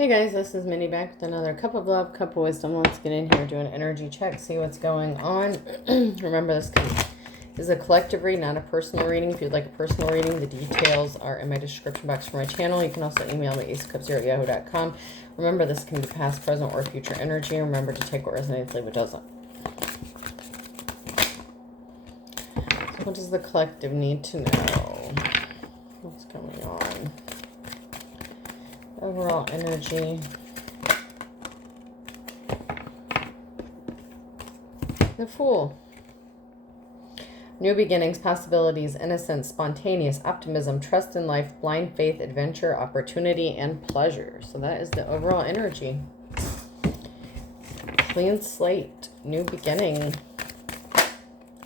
Hey guys, this is Minnie back with another cup of love, cup of wisdom. Let's get in here, do an energy check, see what's going on. Remember, this is a collective read, not a personal reading. If you'd like a personal reading, the details are in my description box for my channel. You can also email me acecup0@yahoo.com. Remember, this can be past, present, or future energy. Remember to take what resonates, leave what doesn't. So what does the collective need to know? What's going on? Overall energy. The Fool. New beginnings, possibilities, innocence, spontaneous, optimism, trust in life, blind faith, adventure, opportunity, and pleasure. So that is the overall energy. Clean slate, new beginning,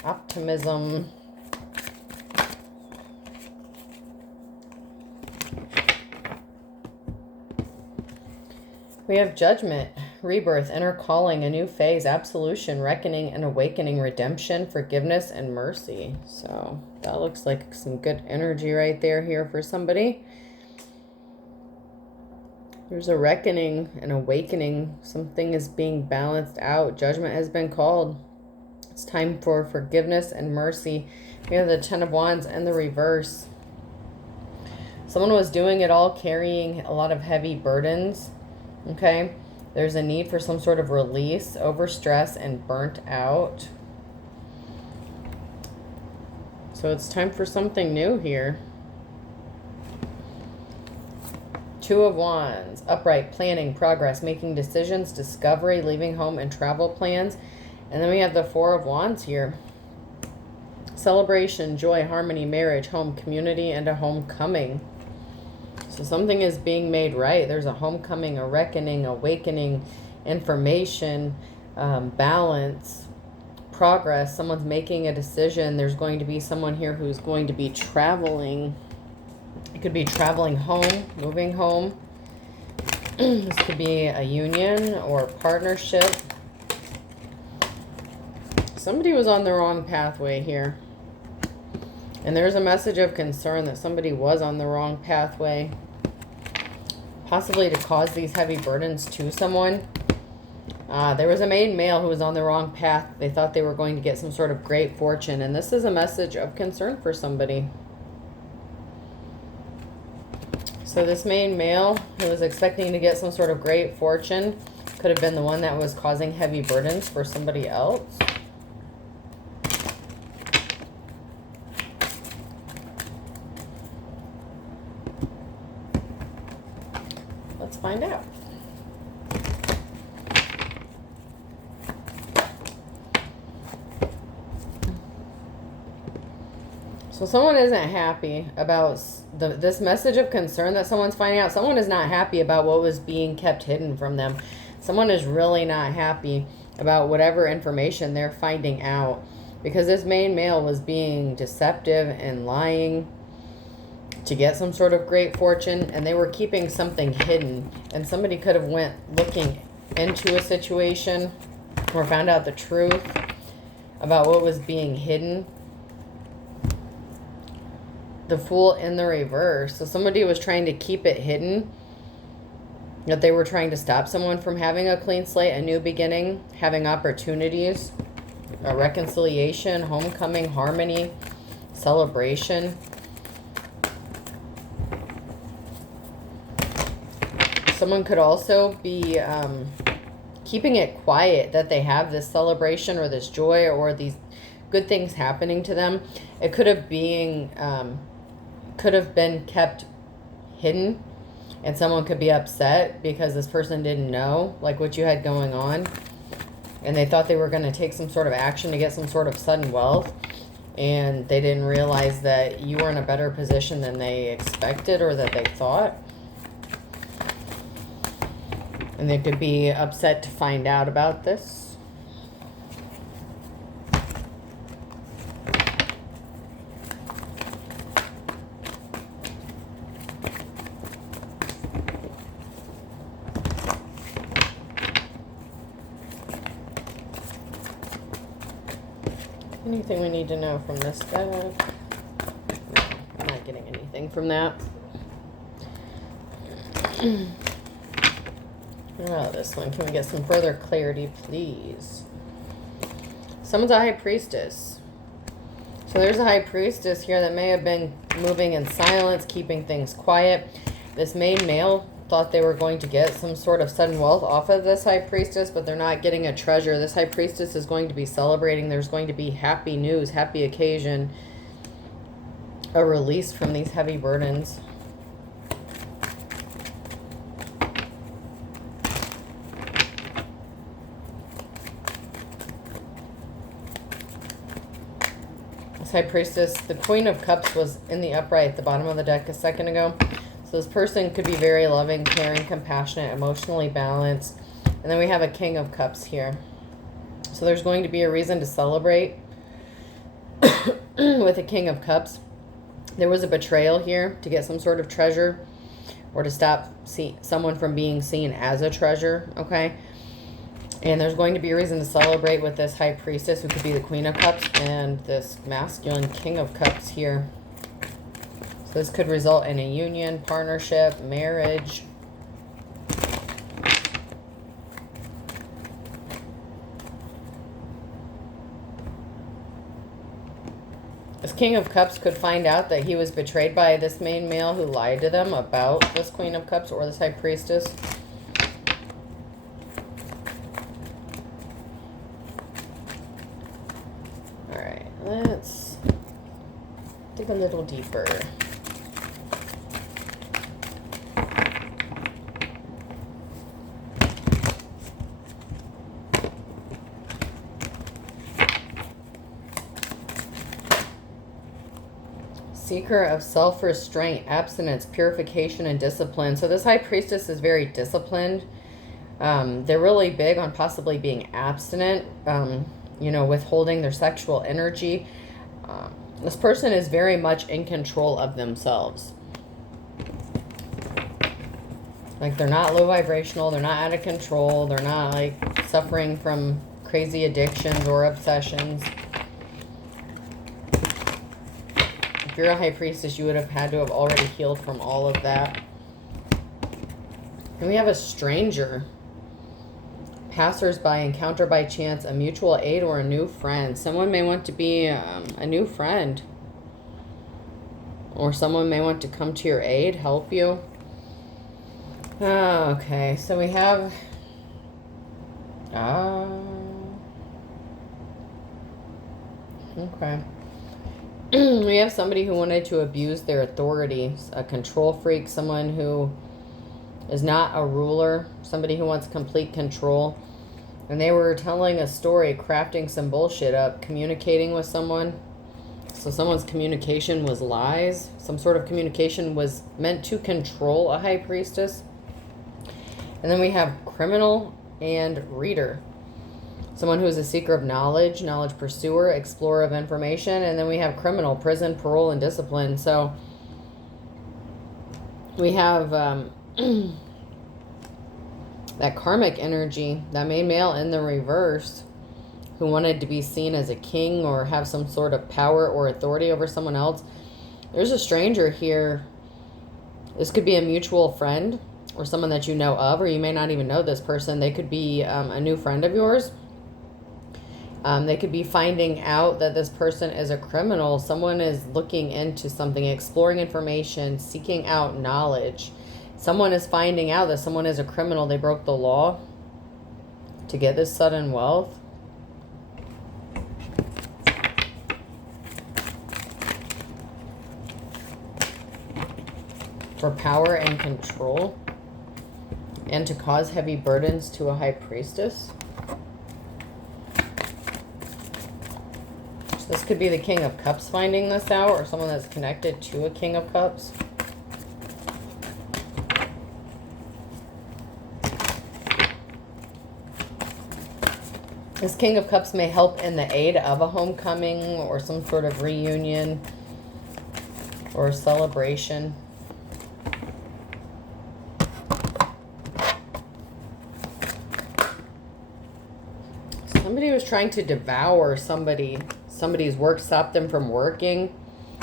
optimism. We have judgment, rebirth, inner calling, a new phase, absolution, reckoning and awakening, redemption, forgiveness, and mercy. So that looks like some good energy right there here for somebody. There's a reckoning, an awakening. Something is being balanced out. Judgment has been called. It's time for forgiveness and mercy. We have the Ten of Wands and the reverse. Someone was doing it all, carrying a lot of heavy burdens. Okay, there's a need for some sort of release, overstress, and burnt out. So it's time for something new here. Two of Wands, upright, planning, progress, making decisions, discovery, leaving home, and travel plans. And then we have the Four of Wands here. Celebration, joy, harmony, marriage, home, community, and a homecoming. So something is being made right. There's a homecoming, a reckoning, awakening, information, balance, progress. Someone's making a decision. There's going to be someone here who's going to be traveling. It could be traveling home, moving home. This could be a union or partnership. Somebody was on the wrong pathway here. And there's a message of concern that somebody was on the wrong pathway, possibly to cause these heavy burdens to someone. There was a maiden male who was on the wrong path. They thought they were going to get some sort of great fortune, and this is a message of concern for somebody. So this maiden male who was expecting to get some sort of great fortune could have been the one that was causing heavy burdens for somebody else. Let's find out. So someone isn't happy about this message of concern that someone's finding out. Someone is not happy about what was being kept hidden from them. Someone is really not happy about whatever information they're finding out, because this main male was being deceptive and lying to get some sort of great fortune, and they were keeping something hidden. And somebody could have went looking into a situation or found out the truth about what was being hidden. The Fool in the reverse. So somebody was trying to keep it hidden, that they were trying to stop someone from having a clean slate, a new beginning, having opportunities, a reconciliation, homecoming, harmony, celebration. Someone could also be keeping it quiet that they have this celebration or this joy or these good things happening to them. It could have been kept hidden, and someone could be upset because this person didn't know like what you had going on, and they thought they were going to take some sort of action to get some sort of sudden wealth, and they didn't realize that you were in a better position than they expected or that they thought. And they could be upset to find out about this. Anything we need to know from this deck? No, I'm not getting anything from that. What about this one? Can we get some further clarity, please? Someone's a high priestess. So there's a high priestess here that may have been moving in silence, keeping things quiet. This main male thought they were going to get some sort of sudden wealth off of this high priestess, but they're not getting a treasure. This high priestess is going to be celebrating. There's going to be happy news, happy occasion, a release from these heavy burdens. High Priestess, the Queen of Cups was in the upright at the bottom of the deck a second ago. So this person could be very loving, caring, compassionate, emotionally balanced. And then we have a King of Cups here. So there's going to be a reason to celebrate with a King of Cups. There was a betrayal here to get some sort of treasure or to stop someone from being seen as a treasure, okay? And there's going to be a reason to celebrate with this High Priestess, who could be the Queen of Cups, and this masculine King of Cups here. So this could result in a union, partnership, marriage. This King of Cups could find out that he was betrayed by this main male who lied to them about this Queen of Cups or this High Priestess. Let's dig a little deeper. Seeker of self-restraint, abstinence, purification, and discipline. So this High Priestess is very disciplined. They're really big on possibly being abstinent. You know, withholding their sexual energy. This person is very much in control of themselves. Like, they're not low vibrational, they're not out of control, they're not like suffering from crazy addictions or obsessions. If you're a High Priestess, you would have had to have already healed from all of that. And we have a stranger. Passers-by, encounter by chance, a mutual aid, or a new friend. Someone may want to be a new friend. Or someone may want to come to your aid, help you. Okay, so we have... okay. We have somebody who wanted to abuse their authority. A control freak, someone who is not a ruler, somebody who wants complete control. And they were telling a story, crafting some bullshit up, communicating with someone. So someone's communication was lies. Some sort of communication was meant to control a High Priestess. And then we have criminal and reader. Someone who is a seeker of knowledge, knowledge pursuer, explorer of information. And then we have criminal, prison, parole, and discipline. So we have... that karmic energy, that main male in the reverse, who wanted to be seen as a king or have some sort of power or authority over someone else. There's a stranger here. This could be a mutual friend or someone that you know of, or you may not even know this person. They could be a new friend of yours. They could be finding out that this person is a criminal. Someone is looking into something, exploring information, seeking out knowledge. Someone is finding out that someone is a criminal. They broke the law to get this sudden wealth. For power and control. And to cause heavy burdens to a High Priestess. So this could be the King of Cups finding this out, or someone that's connected to a King of Cups. This King of Cups may help in the aid of a homecoming or some sort of reunion or celebration. Somebody was trying to devour somebody's work, stop them from working,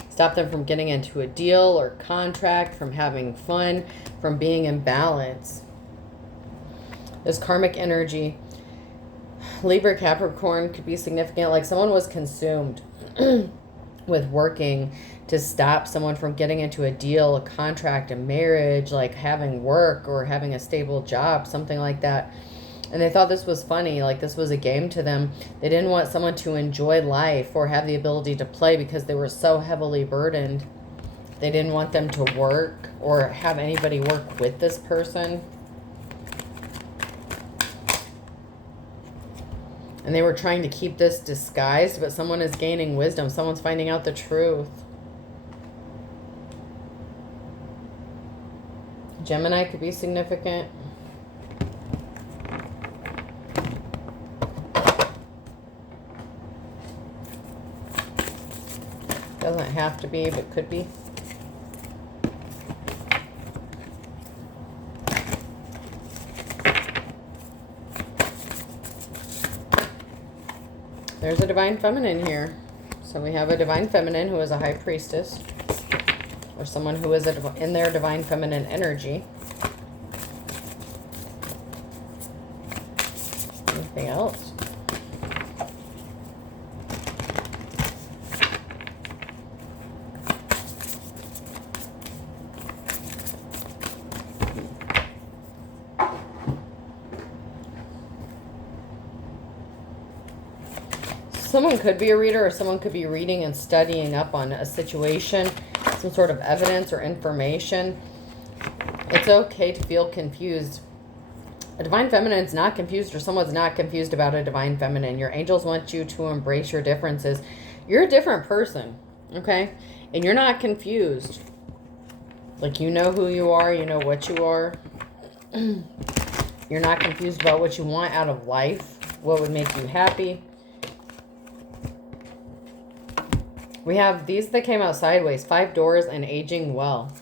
stop them from getting into a deal or contract, from having fun, from being in balance. This karmic energy. Libra, Capricorn could be significant. Like someone was consumed with working to stop someone from getting into a deal, a contract, a marriage, like having work or having a stable job, something like that. And they thought this was funny, like this was a game to them. They didn't want someone to enjoy life or have the ability to play because they were so heavily burdened. They didn't want them to work or have anybody work with this person. And they were trying to keep this disguised, but someone is gaining wisdom. Someone's finding out the truth. Gemini could be significant. Doesn't have to be, but could be. There's a divine feminine here. So we have a divine feminine who is a high priestess, or someone who is in their divine feminine energy. Anything else? Someone could be a reader, or someone could be reading and studying up on a situation, some sort of evidence or information. It's okay to feel confused. A divine feminine is not confused, or someone's not confused about a divine feminine. Your angels want you to embrace your differences. You're a different person, okay? And you're not confused. Like, you know who you are, you know what you are. You're not confused about what you want out of life, what would make you happy. We have these that came out sideways, 5 doors and aging well.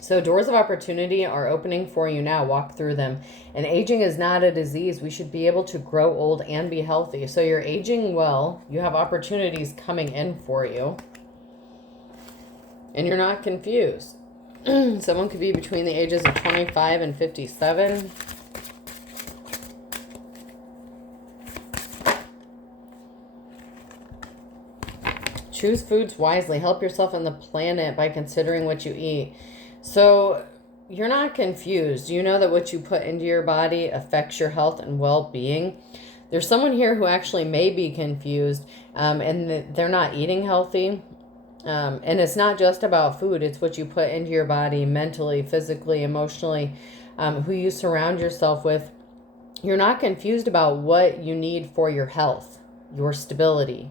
So doors of opportunity are opening for you now. Walk through them. And aging is not a disease. We should be able to grow old and be healthy. So you're aging well. You have opportunities coming in for you. And you're not confused. Someone could be between the ages of 25 and 57. Choose foods wisely. Help yourself and the planet by considering what you eat. So you're not confused. You know that what you put into your body affects your health and well-being. There's someone here who actually may be confused and they're not eating healthy. And it's not just about food. It's what you put into your body mentally, physically, emotionally, who you surround yourself with. You're not confused about what you need for your health, your stability,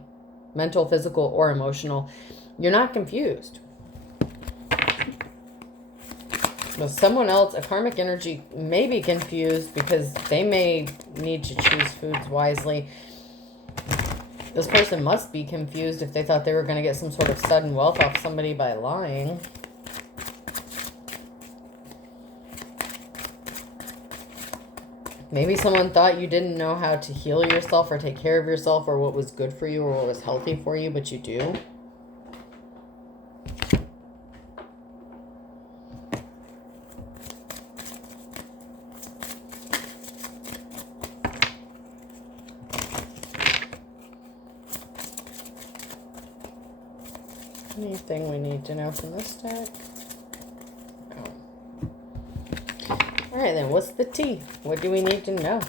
mental, physical, or emotional. You're not confused. But someone else, a karmic energy, may be confused because they may need to choose foods wisely. This person must be confused if they thought they were going to get some sort of sudden wealth off somebody by lying. Maybe someone thought you didn't know how to heal yourself or take care of yourself or what was good for you or what was healthy for you, but you do. Anything we need to know from this deck? All right, then, what's the tea? What do we need to know?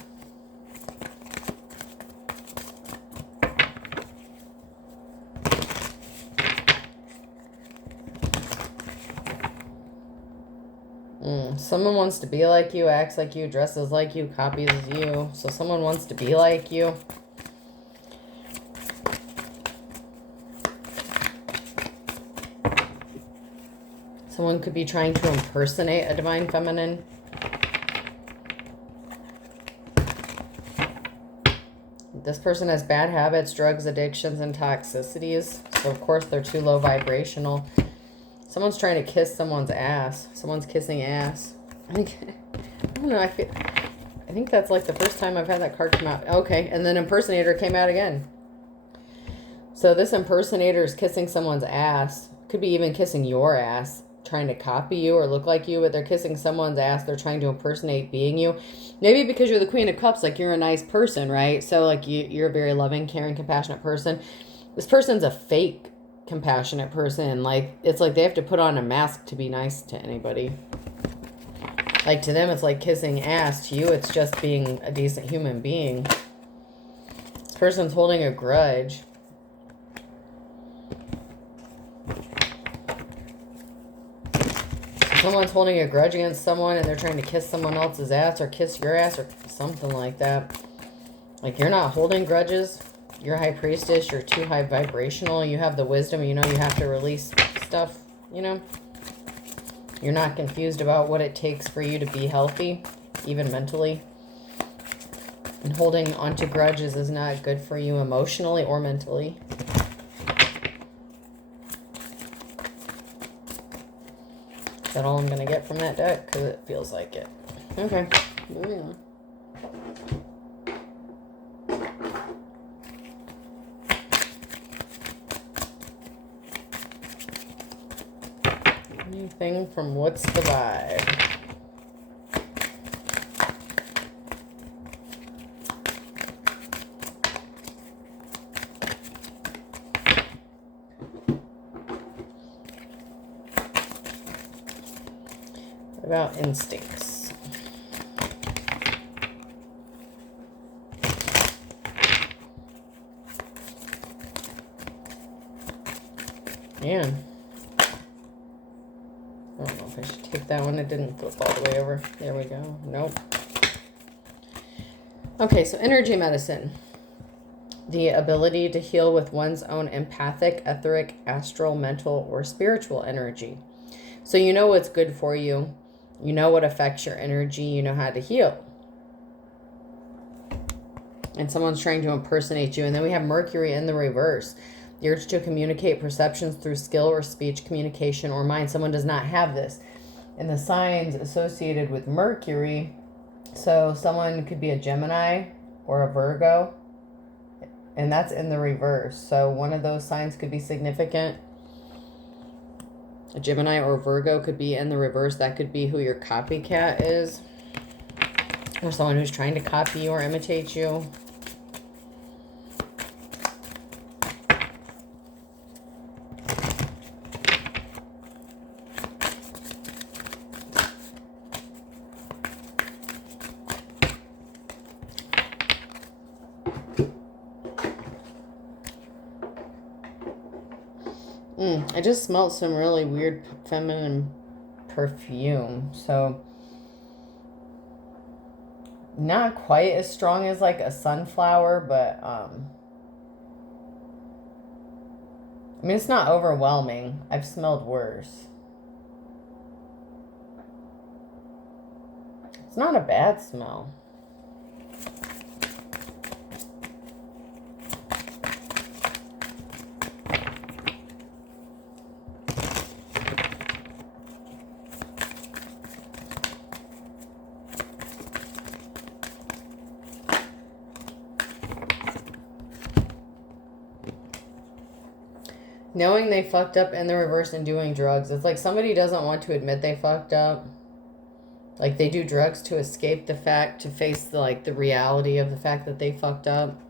Someone wants to be like you, acts like you, dresses like you, copies you. So someone wants to be like you. Someone could be trying to impersonate a divine feminine. This person has bad habits, drugs, addictions, and toxicities. So, of course, they're too low vibrational. Someone's trying to kiss someone's ass. Someone's kissing ass. I don't know. I think that's like the first time I've had that card come out. Okay, and then impersonator came out again. So this impersonator is kissing someone's ass. Could be even kissing your ass. trying to copy you or look like you, but they're kissing someone's ass. They're trying to impersonate being you. Maybe because you're the Queen of Cups, like you're a nice person, right? So like you're a very loving, caring, compassionate person. This person's a fake compassionate person. Like it's like they have to put on a mask to be nice to anybody. Like to them, it's like kissing ass. To you, it's just being a decent human being. This person's holding a grudge. Someone's holding a grudge against someone and they're trying to kiss someone else's ass or kiss your ass or something like that. Like you're not holding grudges. You're high priestess. You're too high vibrational. You have the wisdom. You know you have to release stuff, you know. You're not confused about what it takes for you to be healthy, even mentally. And holding onto grudges is not good for you emotionally or mentally. Is that all I'm going to get from that deck? Because it feels like it. Okay, moving on. Anything from What's the Vibe? What about instincts? Man. I don't know if I should take that one. It didn't flip all the way over. There we go. Nope. Okay, so energy medicine. The ability to heal with one's own empathic, etheric, astral, mental, or spiritual energy. So you know what's good for you. You know what affects your energy. You know how to heal. And someone's trying to impersonate you. And then we have Mercury in the reverse. The urge to communicate perceptions through skill or speech, communication, or mind. Someone does not have this. And the signs associated with Mercury, so someone could be a Gemini or a Virgo, and that's in the reverse. So one of those signs could be significant. A Gemini or Virgo could be in the reverse. That could be who your copycat is, or someone who's trying to copy you or imitate you. I just smelled some really weird feminine perfume. So not quite as strong as like a sunflower, but I mean, it's not overwhelming. I've smelled worse. It's not a bad smell. Knowing they fucked up in the reverse and doing drugs. It's like somebody doesn't want to admit they fucked up. Like they do drugs to escape the fact, to face the reality of the fact that they fucked up.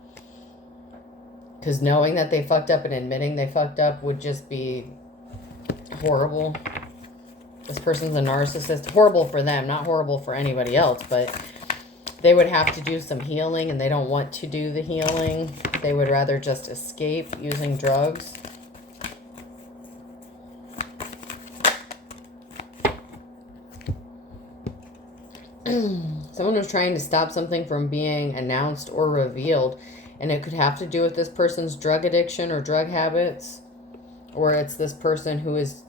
Because knowing that they fucked up and admitting they fucked up would just be horrible. This person's a narcissist. Horrible for them, not horrible for anybody else, but they would have to do some healing and they don't want to do the healing. They would rather just escape using drugs. Someone was trying to stop something from being announced or revealed, and it could have to do with this person's drug addiction or drug habits, or it's this person who is,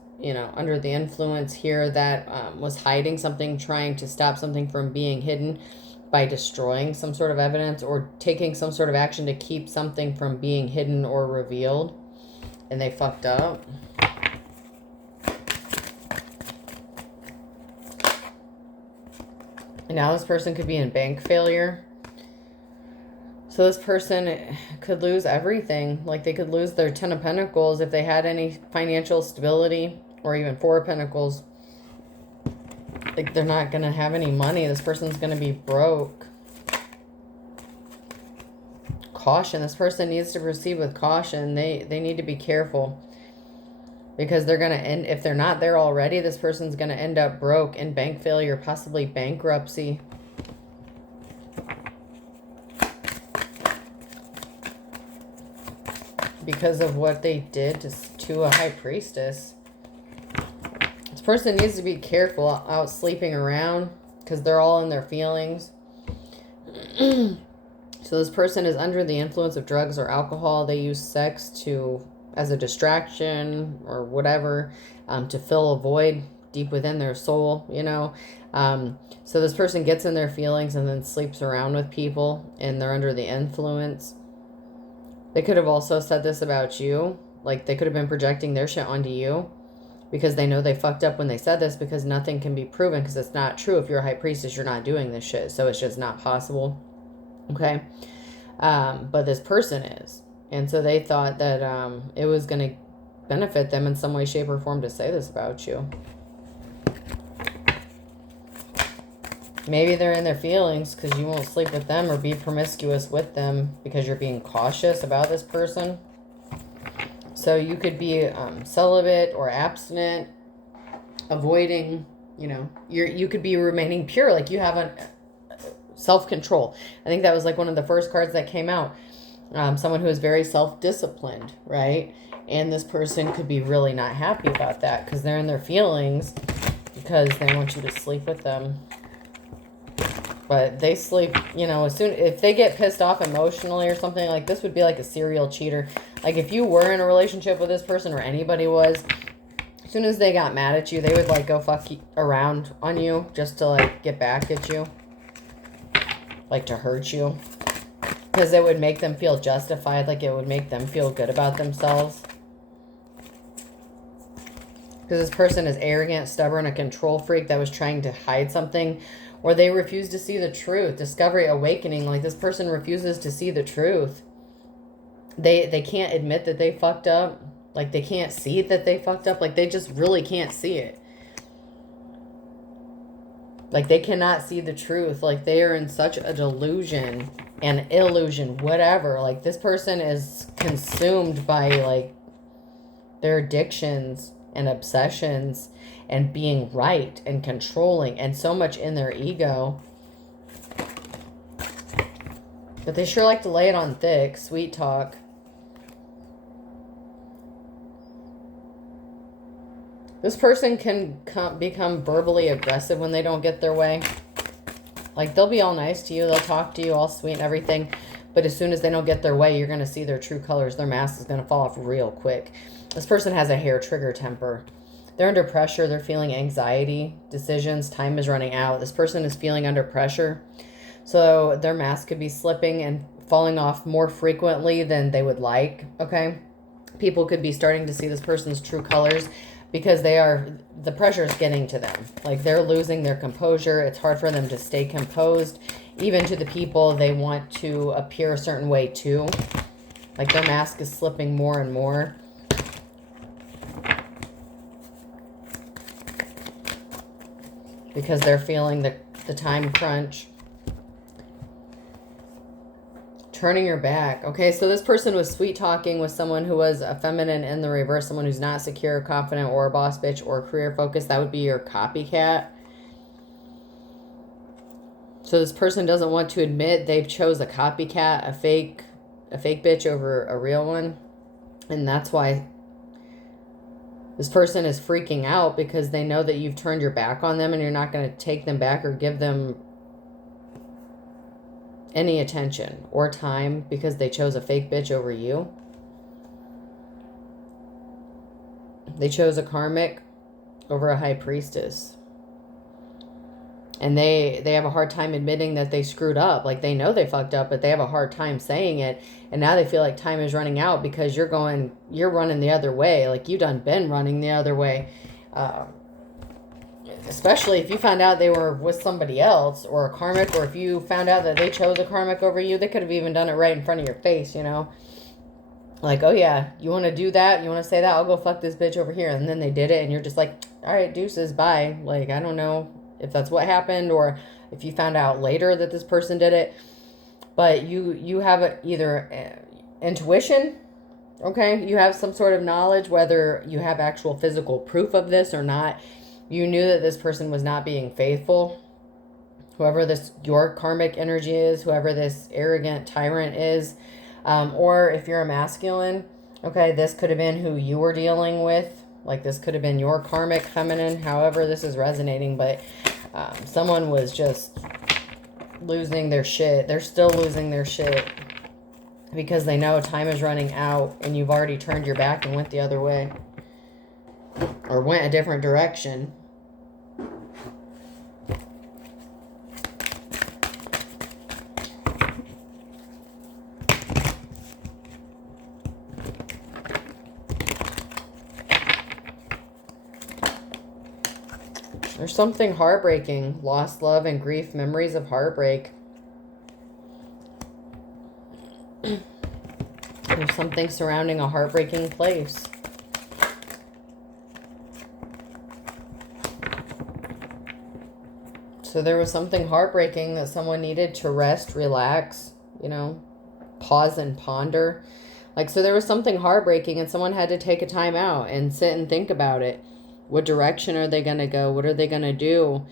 under the influence here that was hiding something, trying to stop something from being hidden by destroying some sort of evidence or taking some sort of action to keep something from being hidden or revealed, and they fucked up. And now this person could be in bank failure. So this person could lose everything. Like they could lose their 10 of Pentacles if they had any financial stability or even Four of Pentacles. Like, they're not going to have any money. This person's going to be broke. Caution. This person needs to proceed with caution. They need to be careful. Because they're going to end, if they're not there already, this person's going to end up broke, in bank failure, possibly bankruptcy. Because of what they did to a high priestess. This person needs to be careful out sleeping around, because they're all in their feelings. So this person is under the influence of drugs or alcohol. They use sex as a distraction or whatever, to fill a void deep within their soul, you know. So this person gets in their feelings and then sleeps around with people, and they're under the influence. They could have also said this about you. Like, they could have been projecting their shit onto you, because they know they fucked up when they said this, because nothing can be proven, because it's not true. If you're a high priestess, you're not doing this shit. So it's just not possible. Okay? But this person is. And so they thought that it was going to benefit them in some way, shape, or form to say this about you. Maybe they're in their feelings because you won't sleep with them or be promiscuous with them because you're being cautious about this person. So you could be celibate or abstinent, avoiding, you know, you could be remaining pure. Like, you have a self-control. I think that was like one of the first cards that came out. Someone who is very self-disciplined, right? And this person could be really not happy about that because they're in their feelings because they want you to sleep with them. But they sleep, you know, if they get pissed off emotionally or something, like, this would be like a serial cheater. Like, if you were in a relationship with this person, or anybody was, as soon as they got mad at you, they would, like, go fuck around on you just to, like, get back at you. Like, to hurt you. Because it would make them feel justified. Like, it would make them feel good about themselves. Because this person is arrogant, stubborn, a control freak that was trying to hide something. Or they refuse to see the truth. Discovery, awakening. Like, this person refuses to see the truth. They can't admit that they fucked up. Like, they can't see that they fucked up. Like, they just really can't see it. Like, they cannot see the truth. Like, they are in such a delusion, an illusion, whatever. Like, this person is consumed by, like, their addictions and obsessions and being right and controlling and so much in their ego. But they sure like to lay it on thick, sweet talk. This person can become verbally aggressive when they don't get their way. Like, they'll be all nice to you. They'll talk to you all sweet and everything. But as soon as they don't get their way, you're going to see their true colors. Their mask is going to fall off real quick. This person has a hair trigger temper. They're under pressure. They're feeling anxiety, decisions. Time is running out. This person is feeling under pressure. So their mask could be slipping and falling off more frequently than they would like. Okay? People could be starting to see this person's true colors because the pressure is getting to them. Like, they're losing their composure. It's hard for them to stay composed. Even to the people they want to appear a certain way to. Like, their mask is slipping more and more. Because they're feeling the time crunch. Turning your back. Okay, so this person was sweet talking with someone who was a feminine in the reverse. Someone who's not secure, confident, or a boss bitch, or career focused. That would be your copycat. So this person doesn't want to admit they've chose a copycat, a fake bitch over a real one. And that's why this person is freaking out, because they know that you've turned your back on them and you're not going to take them back or give them any attention or time because they chose a fake bitch over you. They chose a karmic over a high priestess. And they have a hard time admitting that they screwed up. Like, they know they fucked up, but they have a hard time saying it. And now they feel like time is running out because you're running the other way. Like, you done been running the other way. Especially if you found out they were with somebody else or a karmic, or if you found out that they chose a karmic over you, they could have even done it right in front of your face, you know. Like, oh yeah, you want to do that? You want to say that? I'll go fuck this bitch over here. And then they did it, and you're just like, all right, deuces, bye. Like, I don't know if that's what happened or if you found out later that this person did it. But you have either intuition, okay? You have some sort of knowledge, whether you have actual physical proof of this or not. You knew that this person was not being faithful. Whoever this, your karmic energy is, whoever this arrogant tyrant is, or if you're a masculine, okay, this could have been who you were dealing with. Like, this could have been your karmic feminine, however this is resonating. But someone was just losing their shit. They're still losing their shit because they know time is running out and you've already turned your back and went the other way. Or went a different direction. There's something heartbreaking. Lost love and grief, memories of heartbreak. There's something surrounding a heartbreaking place. So there was something heartbreaking that someone needed to rest, relax, you know, pause and ponder. Like, so there was something heartbreaking and someone had to take a time out and sit and think about it. What direction are they going to go? What are they going to do?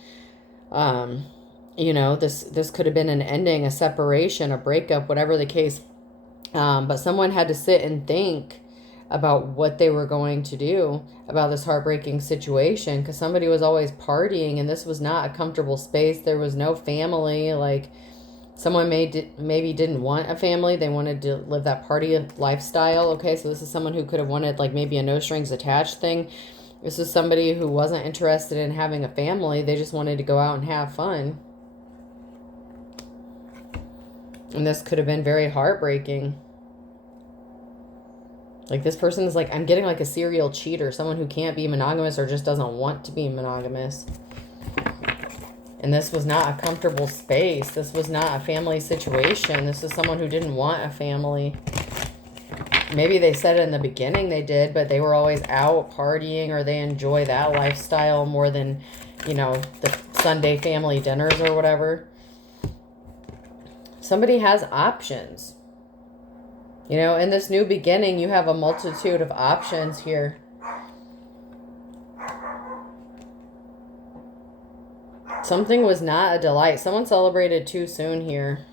You know, this could have been an ending, a separation, a breakup, whatever the case. But someone had to sit and think about what they were going to do about this heartbreaking situation, because somebody was always partying and this was not a comfortable space. There was no family. Like, someone maybe didn't want a family. They wanted to live that party lifestyle. Okay, so this is someone who could have wanted like maybe a no strings attached thing. This is somebody who wasn't interested in having a family. They just wanted to go out and have fun. And this could have been very heartbreaking. Like, this person is like, I'm getting like a serial cheater, someone who can't be monogamous or just doesn't want to be monogamous. And this was not a comfortable space. This was not a family situation. This is someone who didn't want a family. Maybe they said it in the beginning they did, but they were always out partying, or they enjoy that lifestyle more than, you know, the Sunday family dinners or whatever. Somebody has options. You know, in this new beginning, you have a multitude of options here. Something was not a delight. Someone celebrated too soon here.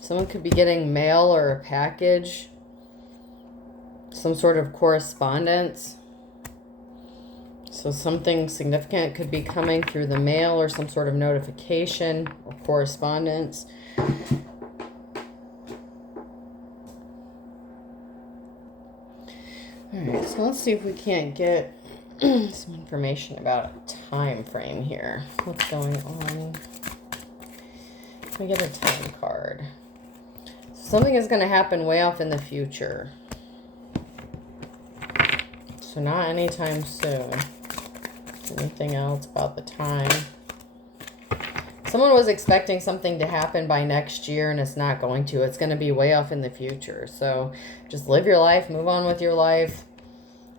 Someone could be getting mail or a package. Some sort of correspondence. So something significant could be coming through the mail or some sort of notification or correspondence. Alright, so let's see if we can't get some information about a time frame here. What's going on? Let me get a time card. Something is going to happen way off in the future. So not anytime soon. Anything else about the time? Someone was expecting something to happen by next year, and it's not going to. It's going to be way off in the future. So just live your life, move on with your life.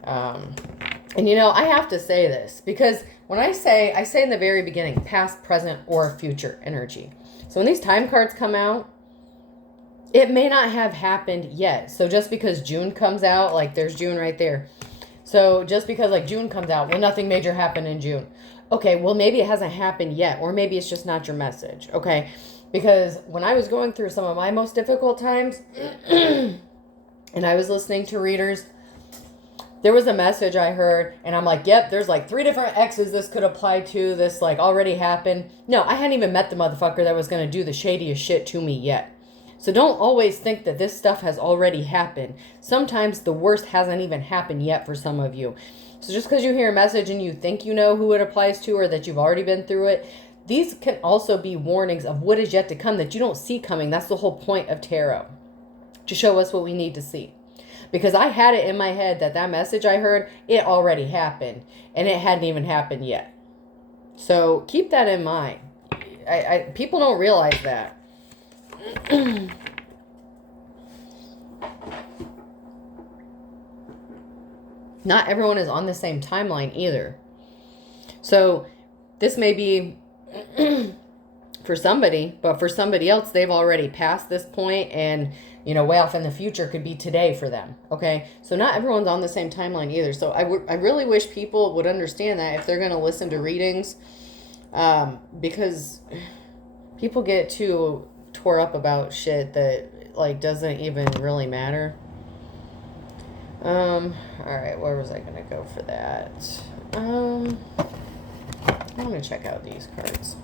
And you know, I have to say this, because when I say in the very beginning, past, present, or future energy. So when these time cards come out, it may not have happened yet. So just because June comes out, like there's June right there. So just because like June comes out, well, nothing major happened in June. Okay, well, maybe it hasn't happened yet, or maybe it's just not your message, okay? Because when I was going through some of my most difficult times, and I was listening to readers, there was a message I heard, and I'm like, yep, there's like 3 different exes this could apply to. This like already happened. No, I hadn't even met the motherfucker that was going to do the shadiest shit to me yet. So don't always think that this stuff has already happened. Sometimes the worst hasn't even happened yet for some of you. So just because you hear a message and you think you know who it applies to, or that you've already been through it, these can also be warnings of what is yet to come that you don't see coming. That's the whole point of tarot, to show us what we need to see. Because I had it in my head that message I heard, it already happened. And it hadn't even happened yet. So keep that in mind. People don't realize that. Not everyone is on the same timeline either. So this may be for somebody, but for somebody else, they've already passed this point, and way off in the future could be today for them. Okay, so not everyone's on the same timeline either. So I really wish people would understand that if they're going to listen to readings, because people get too tore up about shit that doesn't even really matter. All right, where was I going to go for that? I want to check out these cards.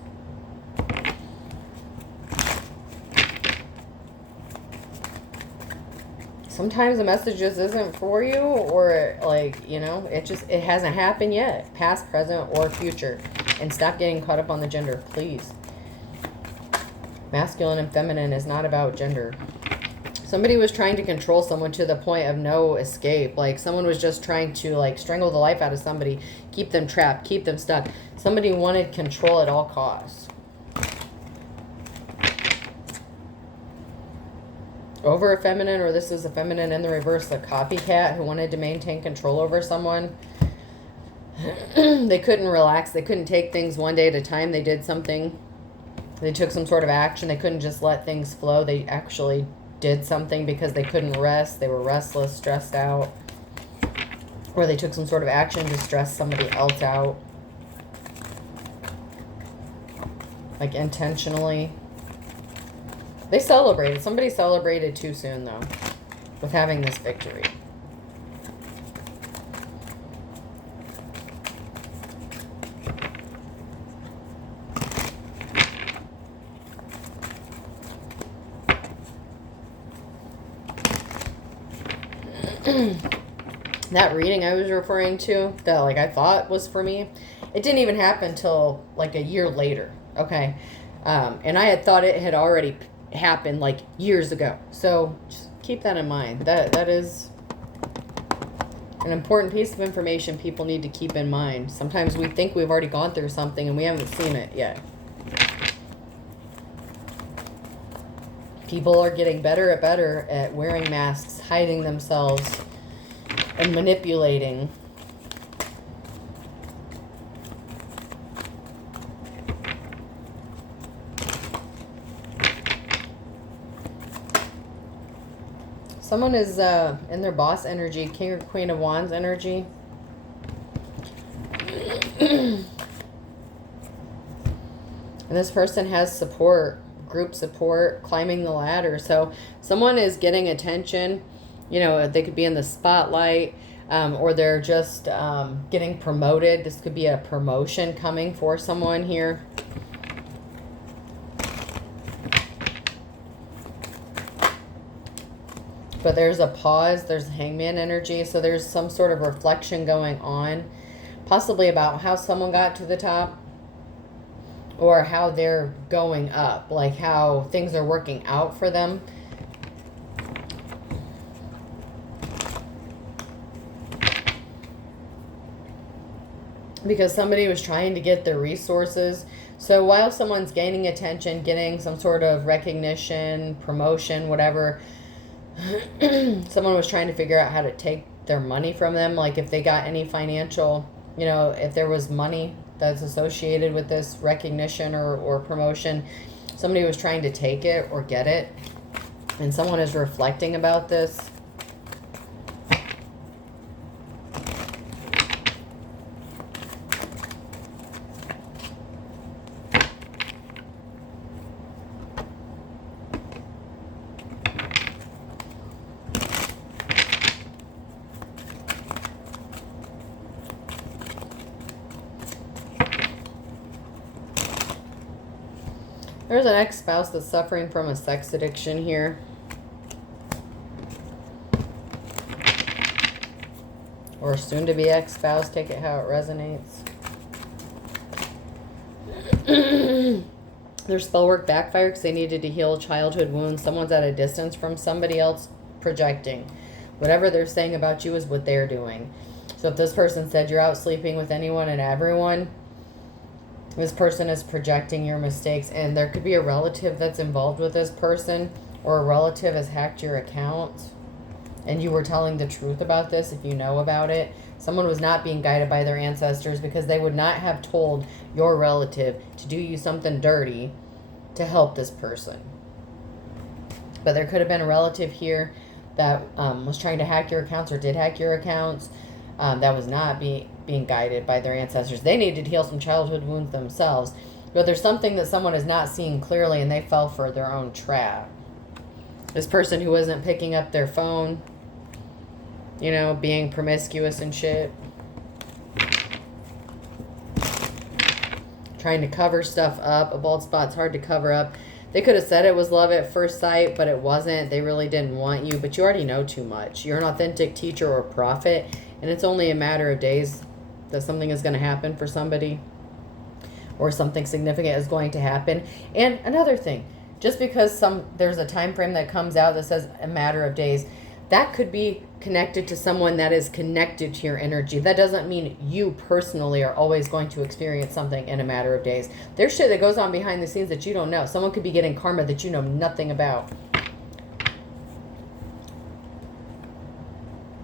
Sometimes the message just isn't for you, or it hasn't happened yet, past, present, or future. And stop getting caught up on the gender, please. Masculine and feminine is not about gender. Somebody was trying to control someone to the point of no escape. Like someone was just trying to strangle the life out of somebody, keep them trapped, keep them stuck. Somebody wanted control at all costs. Over a feminine, or this is a feminine in the reverse, the copycat who wanted to maintain control over someone. They couldn't relax. They couldn't take things one day at a time. They did something. They took some sort of action. They couldn't just let things flow. They actually did something because they couldn't rest. They were restless, stressed out. Or they took some sort of action to stress somebody else out. Intentionally. They celebrated. Somebody celebrated too soon, though, with having this victory. That reading I was referring to, that I thought was for me, it didn't even happen until a year later. Okay. And I had thought it had already happened years ago. So just keep that in mind. That is an important piece of information people need to keep in mind. Sometimes we think we've already gone through something and we haven't seen it yet. People are getting better at wearing masks, hiding themselves, and manipulating. Someone is in their boss energy, King or Queen of Wands energy. And this person has support, group support, climbing the ladder. So someone is getting attention. They could be in the spotlight, or they're just getting promoted. This could be a promotion coming for someone here. But there's a pause. There's hangman energy. So there's some sort of reflection going on, possibly about how someone got to the top, or how they're going up, how things are working out for them. Because somebody was trying to get their resources. So while someone's gaining attention, getting some sort of recognition, promotion, whatever, someone was trying to figure out how to take their money from them. If they got any financial, if there was money that's associated with this recognition or promotion, somebody was trying to take it or get it. And someone is reflecting about this. There's an ex-spouse that's suffering from a sex addiction here. Or soon-to-be ex-spouse. Take it how it resonates. Their spell work backfired because they needed to heal childhood wounds. Someone's at a distance from somebody else projecting. Whatever they're saying about you is what they're doing. So if this person said you're out sleeping with anyone and everyone, this person is projecting your mistakes. And there could be a relative that's involved with this person, or a relative has hacked your account and you were telling the truth about this if you know about it. Someone was not being guided by their ancestors, because they would not have told your relative to do you something dirty to help this person. But there could have been a relative here that was trying to hack your accounts, or did hack your accounts, that was not being guided by their ancestors. They needed to heal some childhood wounds themselves. But there's something that someone is not seeing clearly, and they fell for their own trap. This person who wasn't picking up their phone, you know, being promiscuous and shit. Trying to cover stuff up. A bald spot's hard to cover up. They could have said it was love at first sight, but it wasn't. They really didn't want you, but you already know too much. You're an authentic teacher or prophet, and it's only a matter of days that something is going to happen for somebody, or something significant is going to happen. And another thing, just because there's a time frame that comes out that says a matter of days, that could be connected to someone that is connected to your energy. That doesn't mean you personally are always going to experience something in a matter of days. There's shit that goes on behind the scenes that you don't know. Someone could be getting karma that you know nothing about.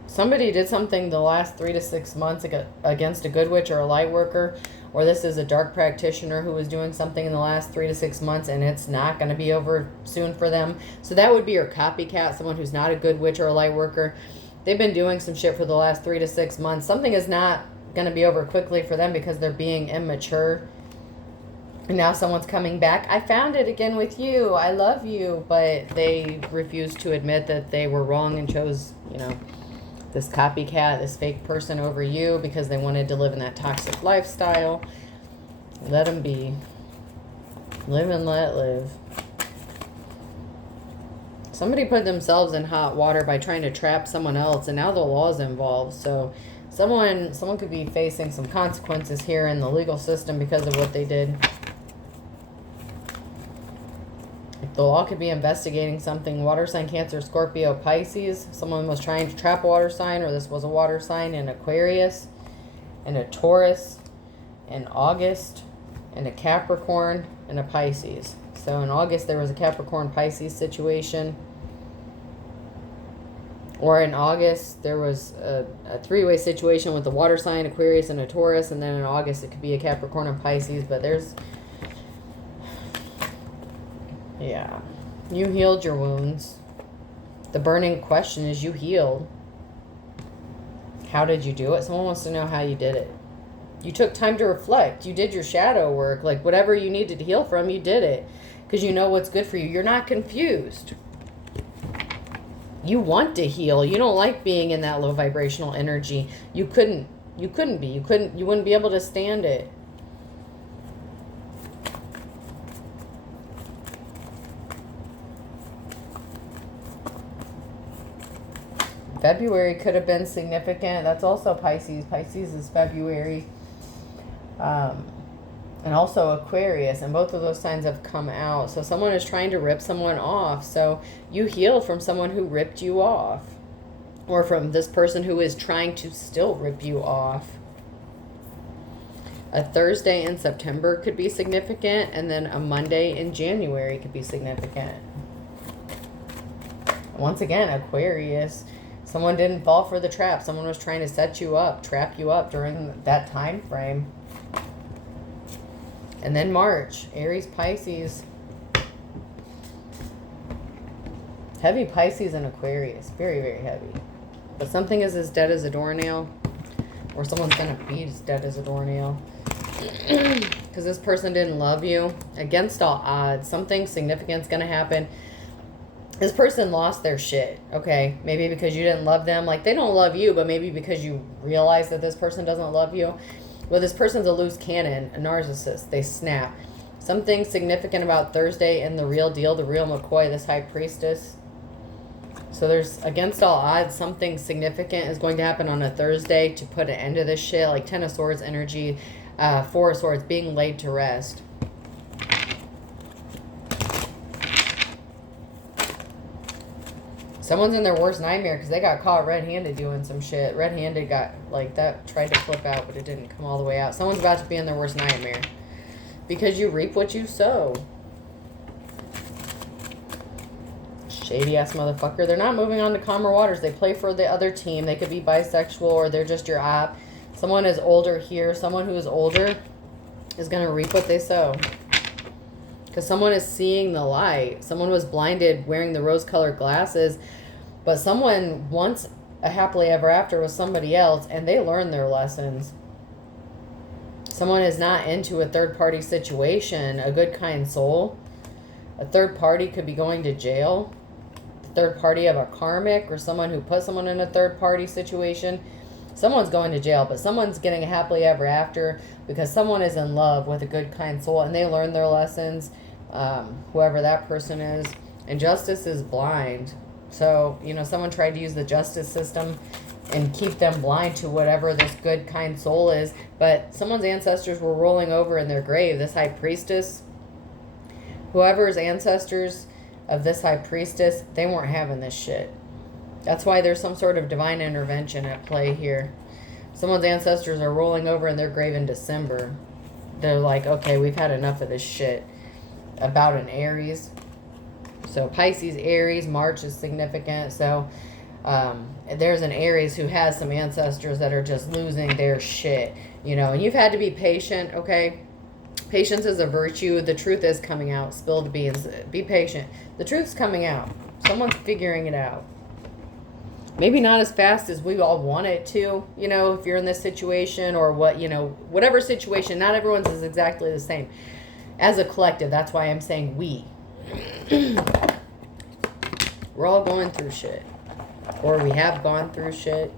Somebody did something the last 3 to 6 months against a good witch or a light worker, or this is a dark practitioner who was doing something in the last 3 to 6 months, and it's not going to be over soon for them. So that would be your copycat, someone who's not a good witch or a light worker. They've been doing some shit for the last 3 to 6 months. Something is not going to be over quickly for them because they're being immature. And now someone's coming back. I found it again with you. I love you. But they refuse to admit that they were wrong and chose, you know, this copycat, this fake person over you, because they wanted to live in that toxic lifestyle. Let them be. Live and let live. Somebody put themselves in hot water by trying to trap someone else, and now the law is involved. So someone could be facing some consequences here in the legal system because of what they did. The law could be investigating something. Water sign, Cancer, Scorpio, Pisces. Someone was trying to trap a water sign, or this was a water sign, in Aquarius, and a Taurus, in August, and a Capricorn, and a Pisces. So in August, there was a Capricorn-Pisces situation. Or in August, there was a three-way situation with the water sign, Aquarius, and a Taurus. And then in August, it could be a Capricorn and Pisces. But there's... yeah. You healed your wounds. The burning question is, you healed. How did you do it? Someone wants to know how you did it. You took time to reflect. You did your shadow work. Like, whatever you needed to heal from, you did it. Because you know what's good for you. You're not confused. You want to heal. You don't like being in that low vibrational energy. You couldn't be. You wouldn't be able to stand it. February could have been significant. That's also Pisces. Pisces is February. And also Aquarius. And both of those signs have come out. So someone is trying to rip someone off. So you heal from someone who ripped you off. Or from this person who is trying to still rip you off. A Thursday in September could be significant. And then a Monday in January could be significant. Once again, Aquarius. Someone didn't fall for the trap. Someone was trying to set you up, trap you up during that time frame. And then March, Aries, Pisces. Heavy Pisces and Aquarius. Very, very heavy. But something is as dead as a doornail. Or someone's going to be as dead as a doornail. Because this person didn't love you. Against all odds. Something significant is going to happen. This person lost their shit, okay? Maybe because you didn't love them. Like, they don't love you, but maybe because you realize that this person doesn't love you. Well, this person's a loose cannon, a narcissist. They snap. Something significant about Thursday and the real deal, the real McCoy, this high priestess. So there's, against all odds, something significant is going to happen on a Thursday to put an end to this shit. Like Ten of Swords energy, Four of Swords, being laid to rest. Someone's in their worst nightmare because they got caught red-handed doing some shit. Red-handed got, like, that tried to flip out, but it didn't come all the way out. Someone's about to be in their worst nightmare. Because you reap what you sow. Shady-ass motherfucker. They're not moving on to calmer waters. They play for the other team. They could be bisexual or they're just your op. Someone is older here. Someone who is older is going to reap what they sow. Because someone is seeing the light. Someone was blinded wearing the rose-colored glasses. But someone wants a happily ever after with somebody else. And they learn their lessons. Someone is not into a third-party situation. A good, kind soul. A third party could be going to jail. The third party of a karmic. Or someone who put someone in a third-party situation. Someone's going to jail. But someone's getting a happily ever after. Because someone is in love with a good, kind soul. And they learn their lessons. Whoever that person is. And justice is blind. So, you know, someone tried to use the justice system and keep them blind to whatever this good, kind soul is. But someone's ancestors were rolling over in their grave. This high priestess, whoever's ancestors of this high priestess, they weren't having this shit. That's why there's some sort of divine intervention at play here. Someone's ancestors are rolling over in their grave in December. They're like, okay, we've had enough of this shit. About an Aries. So Pisces, Aries, March is significant. So there's an Aries who has some ancestors that are just losing their shit. You know, and you've had to be patient, okay? Patience is a virtue. The truth is coming out. Spilled beans. Be patient. The truth's coming out. Someone's figuring it out. Maybe not as fast as we all want it to, you know, if you're in this situation or what, you know, whatever situation. Not everyone's is exactly the same. As a collective, that's why I'm saying we. We're all going through shit. Or we have gone through shit.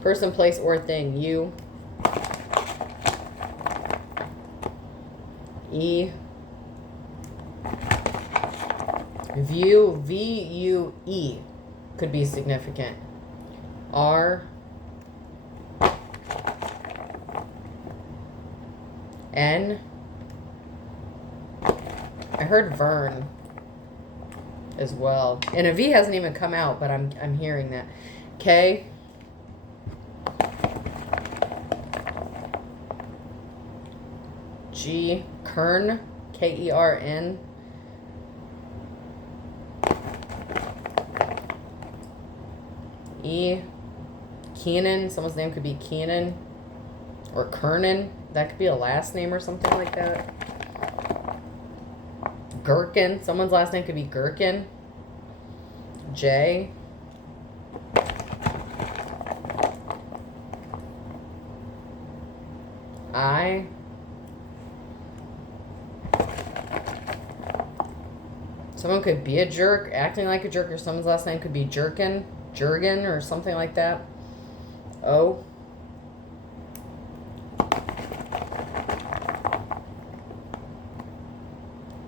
Person, place, or thing. You. E. View. V-U-E. Could be significant. R. N. I heard Vern as well. And a V hasn't even come out, but I'm hearing that. K. G. Kern. K-E-R-N. E. Keenan. Someone's name could be Keenan. Or Kernan. That could be a last name or something like that. Gherkin. Someone's last name could be Gherkin. J. I. Someone could be a jerk, acting like a jerk, or someone's last name could be Jerkin, or something like that. O.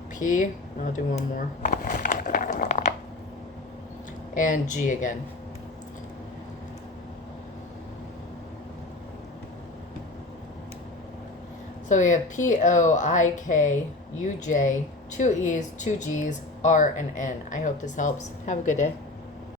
P. I'll do one more. And G again. So we have P-O-I-K-U-J, 2 E's, 2 G's, R, and N. I hope this helps. Have a good day.